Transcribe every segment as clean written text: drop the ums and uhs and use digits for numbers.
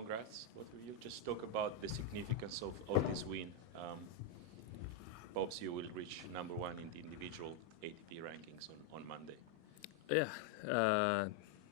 congrats, both of you. Just talk about the significance of this win. Bobs, you will reach #1 in the individual ATP rankings on Monday. Yeah,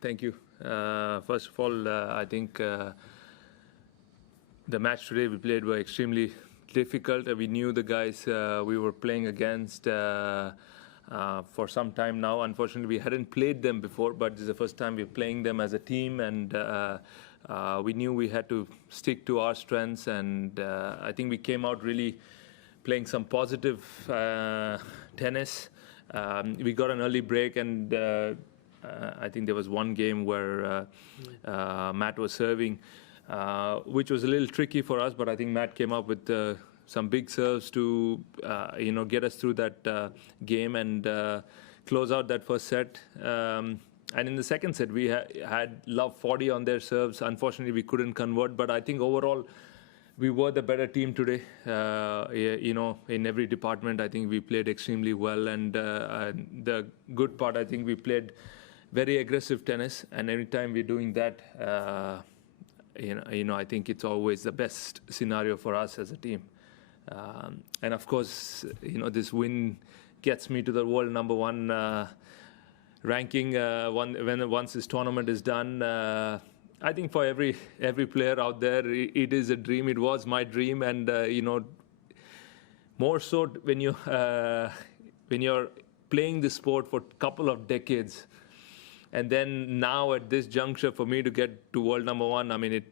thank you. First of all, I think the match today we played were extremely difficult. We knew the guys we were playing against for some time now. Unfortunately, we hadn't played them before, but this is the first time we're playing them as a team, and we knew we had to stick to our strengths, and I think we came out really playing some positive tennis. We got an early break, and I think there was one game where Matt was serving, which was a little tricky for us, but I think Matt came up with some big serves to get us through that game and close out that first set. And in the second set, we had Love 40 on their serves. Unfortunately, we couldn't convert, but I think overall we were the better team today. In every department, I think we played extremely well. And the good part, I think we played very aggressive tennis. And every time we're doing that, I think it's always the best scenario for us as a team. And of course, this win gets me to the world #1 ranking once this tournament is done. I think for every player out there, it is a dream. It was my dream, and more so when you're playing the sport for a couple of decades, and then now at this juncture for me to get to world #1, I mean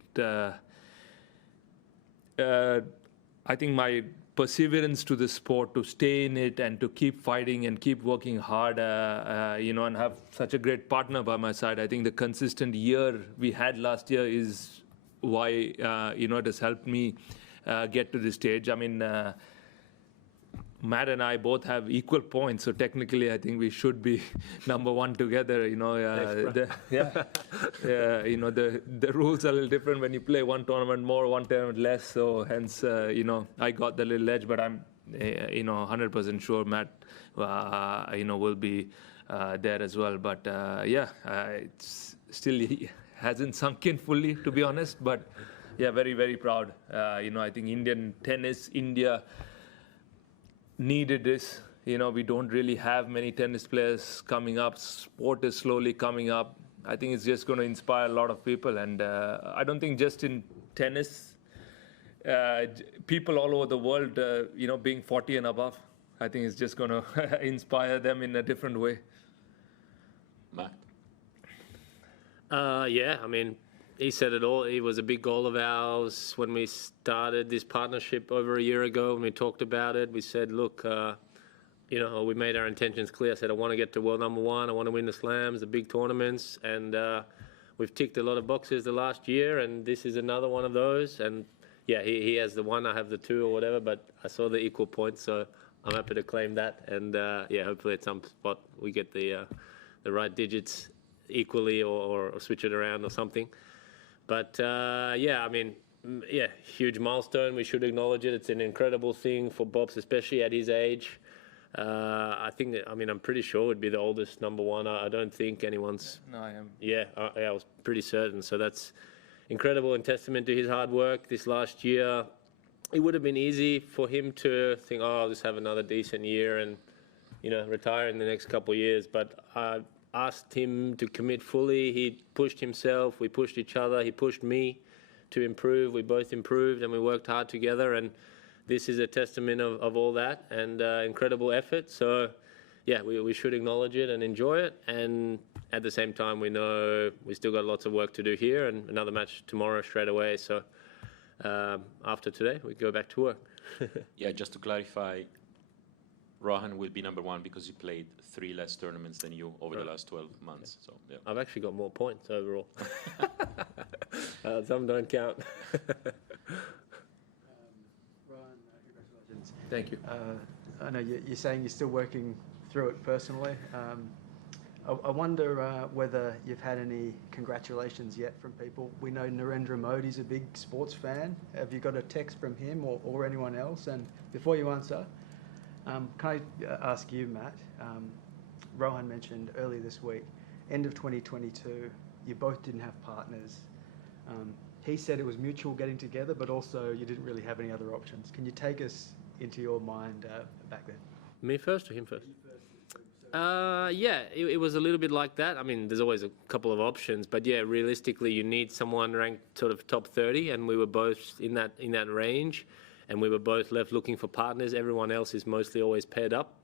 I think my perseverance to the sport, to stay in it and to keep fighting and keep working hard, and have such a great partner by my side. I think the consistent year we had last year is why, it has helped me get to this stage. I mean, Matt and I both have equal points, so technically I think we should be #1 together. The rules are a little different when you play one tournament more, one tournament less. So hence, I got the little edge, but I'm, 100% sure Matt, will be there as well. But it's still hasn't sunk in fully, to be honest. But yeah, very, very proud. I think Indian tennis, India needed this. We don't really have many tennis players coming up. Sport is slowly coming up. I think it's just going to inspire a lot of people. And I don't think just in tennis, people all over the world, being 40 and above, I think it's just going to inspire them in a different way. Matt? Yeah, I mean, he said it all. It was a big goal of ours when we started this partnership over a year ago. When we talked about it, we said, look, we made our intentions clear. I said, I want to get to world #1. I want to win the slams, the big tournaments. And we've ticked a lot of boxes the last year, and this is another one of those. And yeah, he has the 1, I have the 2 or whatever, but I saw the equal points, so I'm happy to claim that. And hopefully at some spot we get the right digits equally or switch it around or something. But huge milestone. We should acknowledge it. It's an incredible thing for Bobs, especially at his age. I'm pretty sure it'd be the oldest #1. I don't think anyone's. No, I am. Yeah, I was pretty certain. So that's incredible and testament to his hard work this last year. It would have been easy for him to think, I'll just have another decent year and, retire in the next couple of years. But I asked him to commit fully. He pushed himself. We pushed each other. He pushed me to improve. We both improved and we worked hard together. And this is a testament of all that and incredible effort. So, yeah, we should acknowledge it and enjoy it. And at the same time, we know we still got lots of work to do here and another match tomorrow straight away. So after today, we go back to work. Yeah, just to clarify, Rohan will be #1 because he played 3 less tournaments than you over the last 12 months. Yeah. So yeah. I've actually got more points overall. Some don't count. Rohan, congratulations. Thank you. I know you're saying you're still working through it personally. I wonder whether you've had any congratulations yet from people. We know Narendra Modi's a big sports fan. Have you got a text from him or anyone else? And before you answer, can I ask you, Matt? Rohan mentioned earlier this week, end of 2022, you both didn't have partners. he said it was mutual getting together, but also you didn't really have any other options. Can you take us into your mind back then? Me first or him first? Yeah, it was a little bit like that. I mean, there's always a couple of options, but yeah, realistically, you need someone ranked sort of top 30, and we were both in that range, and we were both left looking for partners. Everyone else is mostly always paired up.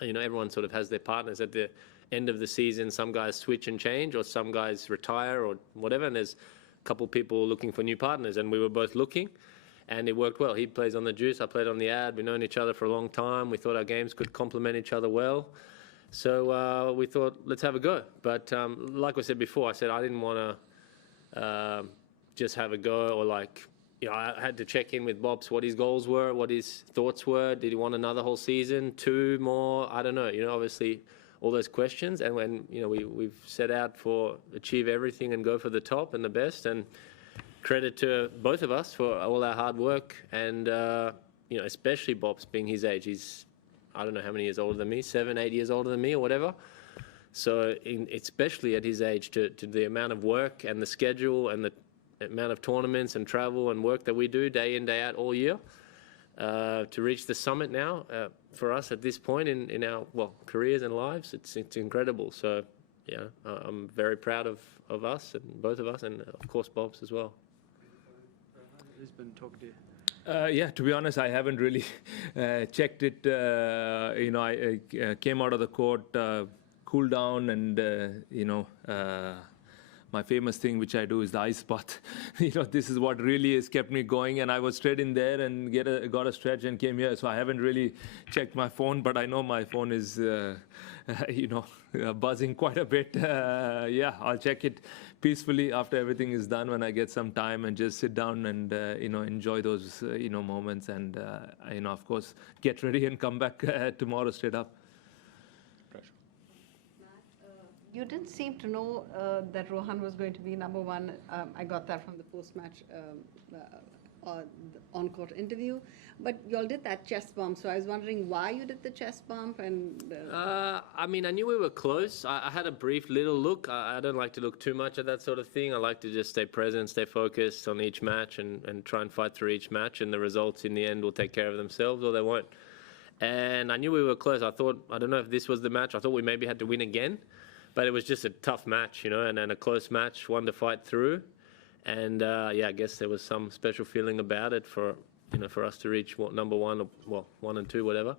You know, everyone sort of has their partners at the end of the season. Some guys switch and change, or some guys retire, or whatever. And there's a couple people looking for new partners, and we were both looking. And it worked well. He plays on the juice, I played on the ad. We've known each other for a long time. We thought our games could complement each other well. So we thought, let's have a go. But like I said before, I said I didn't want to just have a go, or like, you know, I had to check in with Bobs what his goals were, what his thoughts were. Did he want another whole season, 2 more? I don't know. You know, obviously all those questions. And when, you know, we've set out for achieve everything and go for the top and the best. And credit to both of us for all our hard work, and you know, especially Bob's being his age. He's, I don't know how many years older than me, 7, 8 years older than me or whatever. So especially at his age, to the amount of work and the schedule and the amount of tournaments and travel and work that we do day in, day out all year, to reach the summit now, for us at this point in our, well, careers and lives, it's incredible. So yeah, I'm very proud of us, and both of us, and of course Bob's as well. Who's been talking to you? Yeah, to be honest, I haven't really checked it. You know, I came out of the court, cooled down, and you know, my famous thing which I do is the ice bath. You know, this is what really has kept me going, and I was straight in there and got a stretch and came here. So I haven't really checked my phone, but I know my phone is, you know, buzzing quite a bit. Yeah, I'll check it peacefully after everything is done, when I get some time and just sit down and you know, enjoy those you know, moments, and you know, of course, get ready and come back tomorrow straight up. You didn't seem to know that Rohan was going to be number 1. I got that from the post-match on-court interview. But you all did that chest bump, so I was wondering why you did the chest bump. And I mean, I knew we were close. I had a brief little look. I don't like to look too much at that sort of thing. I like to just stay present, stay focused on each match, and try and fight through each match. And the results in the end will take care of themselves, or they won't. And I knew we were close. I thought, I don't know if this was the match. I thought we maybe had to win again. But it was just a tough match, you know, and a close match, one to fight through. And yeah, I guess there was some special feeling about it for, you know, for us to reach number 1, or well, 1 and 2, whatever.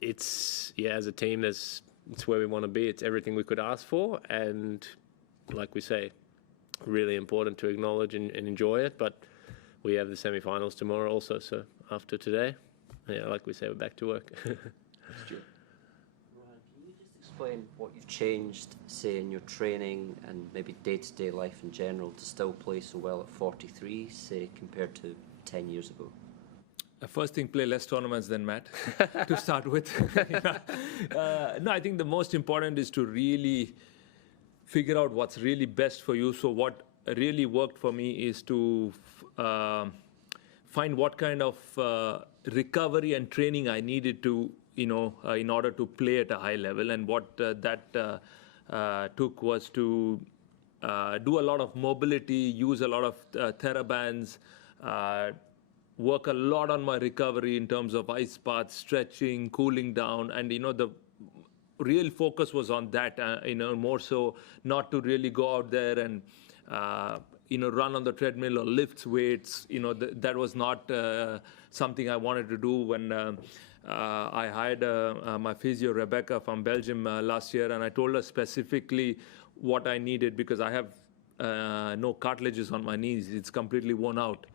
It's, yeah, as a team, it's where we want to be. It's everything we could ask for, and like we say, really important to acknowledge and enjoy it. But we have the semi-finals tomorrow also. So after today, yeah, like we say, we're back to work. Explain what you've changed, say, in your training and maybe day-to-day life in general to still play so well at 43, say, compared to 10 years ago? First thing, play less tournaments than Matt, to start with. No, I think the most important is to really figure out what's really best for you. So what really worked for me is to find what kind of recovery and training I needed to, you know, in order to play at a high level. And what that took was to do a lot of mobility, use a lot of TheraBands, work a lot on my recovery in terms of ice baths, stretching, cooling down. And, you know, the real focus was on that, you know, more so not to really go out there and, you know, run on the treadmill or lift weights. You know, that was not something I wanted to do when I hired my physio, Rebecca, from Belgium last year, and I told her specifically what I needed, because I have no cartilages on my knees. It's completely worn out.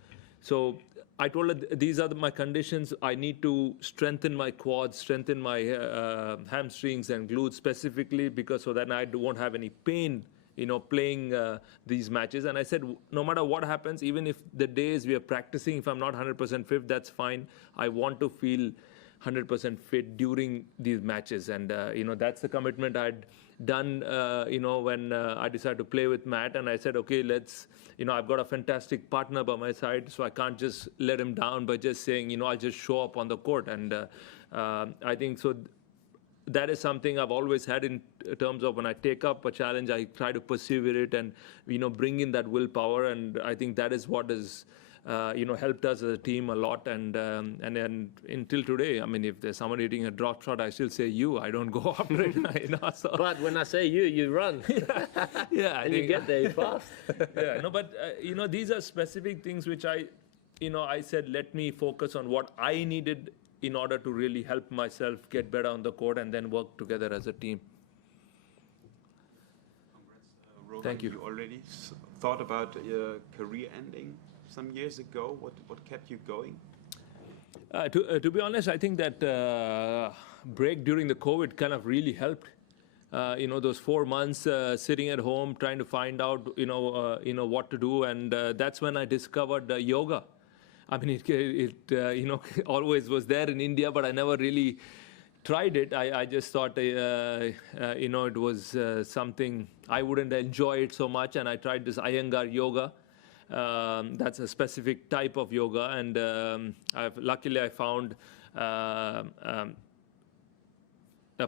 So I told her, these are my conditions. I need to strengthen my quads, strengthen my hamstrings and glutes specifically, because so that I won't have any pain, you know, playing these matches. And I said, no matter what happens, even if the days we are practicing, if I'm not 100% fit, that's fine. I want to feel 100% fit during these matches. And, you know, that's the commitment I'd done, you know, when I decided to play with Matt. And I said, okay, let's, you know, I've got a fantastic partner by my side, so I can't just let him down by just saying, you know, I'll just show up on the court. And I think so. That is something I've always had in terms of when I take up a challenge, I try to persevere it and, bring in that willpower. And I think that is what has, helped us as a team a lot. And until today, I mean, if there's someone hitting a drop shot, I still say you. I don't go after it. So. But when I say you run. Yeah, and you get there fast. Yeah, no, but these are specific things which I said, let me focus on what I needed in order to really help myself get better on the court and then work together as a team. Congrats, Rohan. Thank you. You already thought about your career ending some years ago. What kept you going? To be honest, I think that break during the COVID kind of really helped. Those 4 months sitting at home trying to find out, what to do, and that's when I discovered yoga. I mean, it always was there in India, but I never really tried it. I just thought, it was something I wouldn't enjoy it so much, and I tried this Iyengar yoga. That's a specific type of yoga, and luckily I found a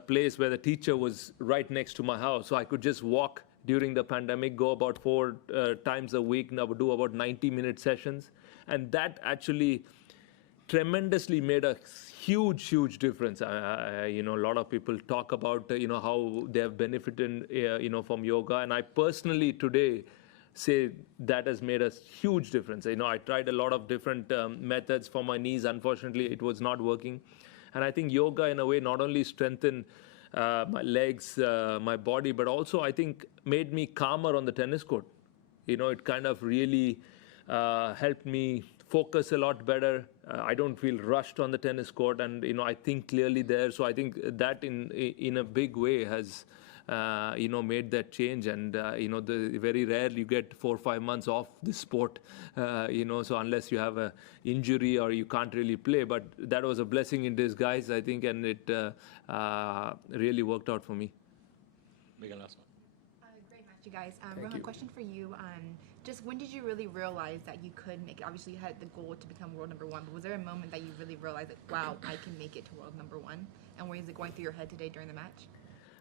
place where the teacher was right next to my house, so I could just walk during the pandemic, go about 4 times a week, and I would do about 90-minute sessions, and that actually tremendously made a huge difference. A lot of people talk about how they have benefited from yoga, and I personally today say that has made a huge difference. I tried a lot of different methods for my knees. Unfortunately, it was not working. And I think yoga, in a way, not only strengthened my legs, my body, but also, I think, made me calmer on the tennis court. It kind of really helped me focus a lot better. I don't feel rushed on the tennis court, and, I think clearly there. So I think that in a big way has, made that change. And, the very rare you get 4 or 5 months off the sport, so unless you have a injury or you can't really play. But that was a blessing in disguise, I think, and it really worked out for me. Megan, last one. Great match, you guys. Rohan, question for you. Just when did you really realize that you could make it? Obviously, you had the goal to become world number 1, but was there a moment that you really realized that, wow, I can make it to world number 1? And where is it going through your head today during the match?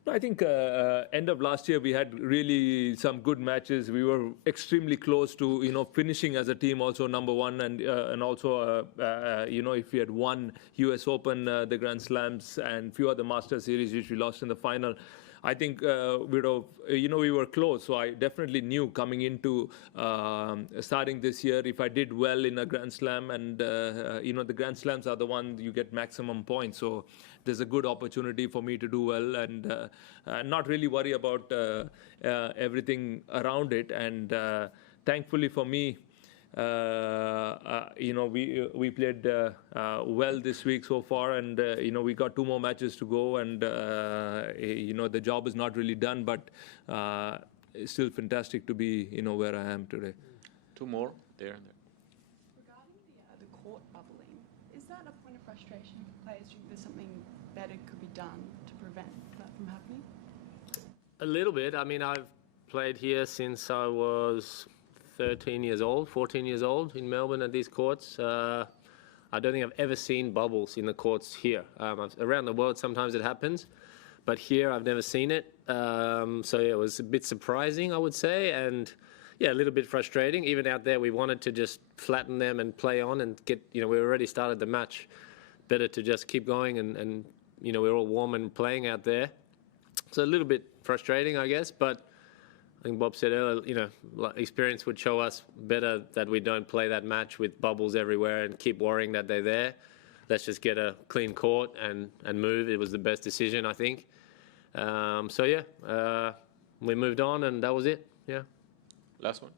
No, I think end of last year we had really some good matches. We were extremely close to finishing as a team also number 1, and also if we had won US Open, the Grand Slams, and few other Master Series which we lost in the final, I think we were close. So I definitely knew coming into starting this year, if I did well in a Grand Slam, and the Grand Slams are the ones you get maximum points. So there's a good opportunity for me to do well, and not really worry about everything around it. And thankfully for me, we played well this week so far, and we got 2 more matches to go, and the job is not really done, but it's still fantastic to be where I am today. 2 more there and there. Regarding the court bubbling, is that a point of frustration for players? Do you think there's something better could be done to prevent that from happening? A little bit. I mean, I've played here since I was 14 years old in Melbourne at these courts. I don't think I've ever seen bubbles in the courts here. Around the world, sometimes it happens, but here I've never seen it. So yeah, it was a bit surprising, I would say, and yeah, a little bit frustrating. Even out there, we wanted to just flatten them and play on and get, we already started the match. Better to just keep going, and we're all warm and playing out there. So a little bit frustrating, I guess, but I think Bob said earlier, experience would show us better that we don't play that match with bubbles everywhere and keep worrying that they're there. Let's just get a clean court and move. It was the best decision, I think. We moved on, and that was it. Yeah. Last one.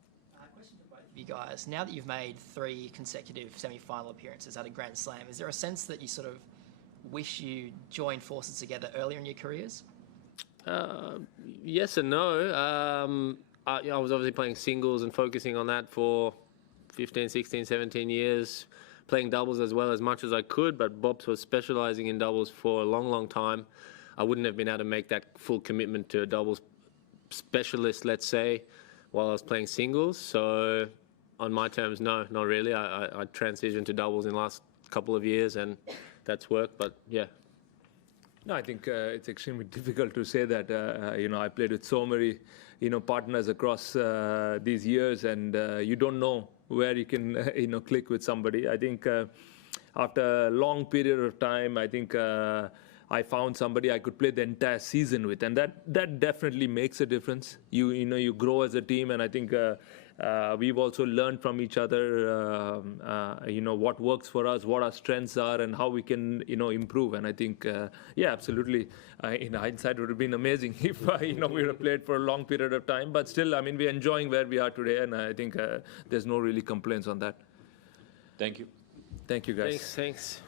Question for both of you guys. Now that you've made 3 consecutive semi-final appearances at a Grand Slam, is there a sense that you sort of wish you joined forces together earlier in your careers? Yes and no. I was obviously playing singles and focusing on that for 15, 16, 17 years, playing doubles as well as much as I could, but Bobs was specialising in doubles for a long time. I wouldn't have been able to make that full commitment to a doubles specialist, let's say, while I was playing singles. So on my terms, no, not really. I transitioned to doubles in the last couple of years, and that's worked, but yeah. No, I think it's extremely difficult to say that. I played with so many, partners across these years, and you don't know where you can, click with somebody. I think after a long period of time, I think I found somebody I could play the entire season with, and that definitely makes a difference. You grow as a team, and I think we've also learned from each other, what works for us, what our strengths are, and how we can, improve. And I think, absolutely, in hindsight, it would have been amazing if, we would have played for a long period of time. But still, I mean, we're enjoying where we are today, and I think there's no really complaints on that. Thank you. Thank you, guys. Thanks.